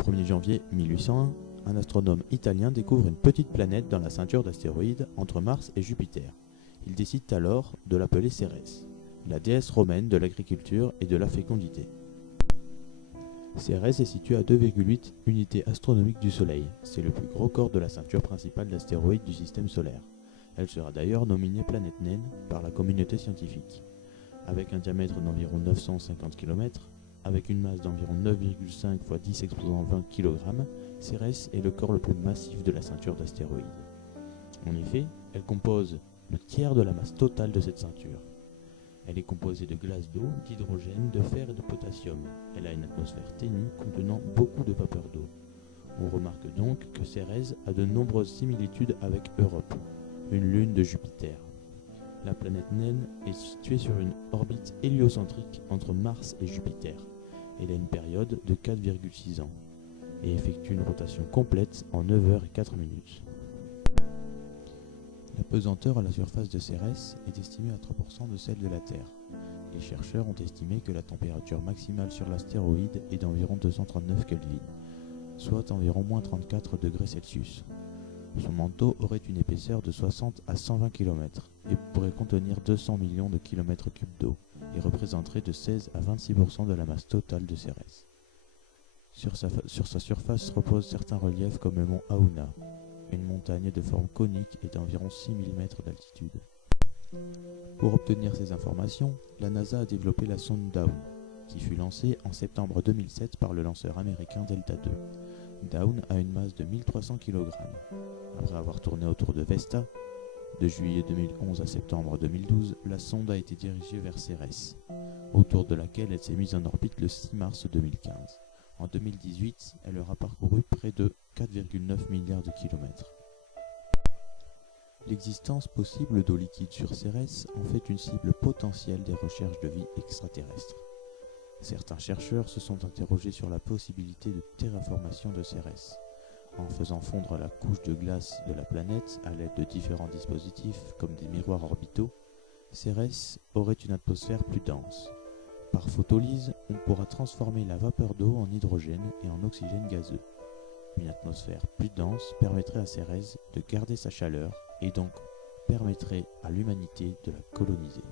1er janvier 1801, un astronome italien découvre une petite planète dans la ceinture d'astéroïdes entre Mars et Jupiter. Il décide alors de l'appeler Cérès, la déesse romaine de l'agriculture et de la fécondité. Cérès est située à 2,8 unités astronomiques du Soleil. C'est le plus gros corps de la ceinture principale d'astéroïdes du système solaire. Elle sera d'ailleurs nominée planète naine par la communauté scientifique. Avec un diamètre d'environ 950 km, avec une masse d'environ 9,5 x 10 exposant 20 kg, Cérès est le corps le plus massif de la ceinture d'astéroïdes. En effet, elle compose le tiers de la masse totale de cette ceinture. Elle est composée de glace d'eau, d'hydrogène, de fer et de potassium. Elle a une atmosphère ténue contenant beaucoup de vapeur d'eau. On remarque donc que Cérès a de nombreuses similitudes avec Europe, une lune de Jupiter. La planète naine est située sur une orbite héliocentrique entre Mars et Jupiter. Elle a une période de 4,6 ans et effectue une rotation complète en 9h04. La pesanteur à la surface de Cérès est estimée à 3% de celle de la Terre. Les chercheurs ont estimé que la température maximale sur l'astéroïde est d'environ 239 Kelvin, soit environ moins 34 degrés Celsius. Son manteau aurait une épaisseur de 60 à 120 km et pourrait contenir 200 millions de km3 d'eau et représenterait de 16 à 26% de la masse totale de Cérès. Sur sa surface reposent certains reliefs comme le mont Aouna, une montagne de forme conique et d'environ 6000 mètres d'altitude. Pour obtenir ces informations, la NASA a développé la sonde Dawn, qui fut lancée en septembre 2007 par le lanceur américain Delta II. Dawn a une masse de 1300 kg. Après avoir tourné autour de Vesta, de juillet 2011 à septembre 2012, la sonde a été dirigée vers Cérès, autour de laquelle elle s'est mise en orbite le 6 mars 2015. En 2018, elle aura parcouru près de 4,9 milliards de kilomètres. L'existence possible d'eau liquide sur Cérès en fait une cible potentielle des recherches de vie extraterrestre. Certains chercheurs se sont interrogés sur la possibilité de terraformation de Cérès. En faisant fondre la couche de glace de la planète à l'aide de différents dispositifs comme des miroirs orbitaux, Cérès aurait une atmosphère plus dense. Par photolyse, on pourra transformer la vapeur d'eau en hydrogène et en oxygène gazeux. Une atmosphère plus dense permettrait à Cérès de garder sa chaleur et donc permettrait à l'humanité de la coloniser.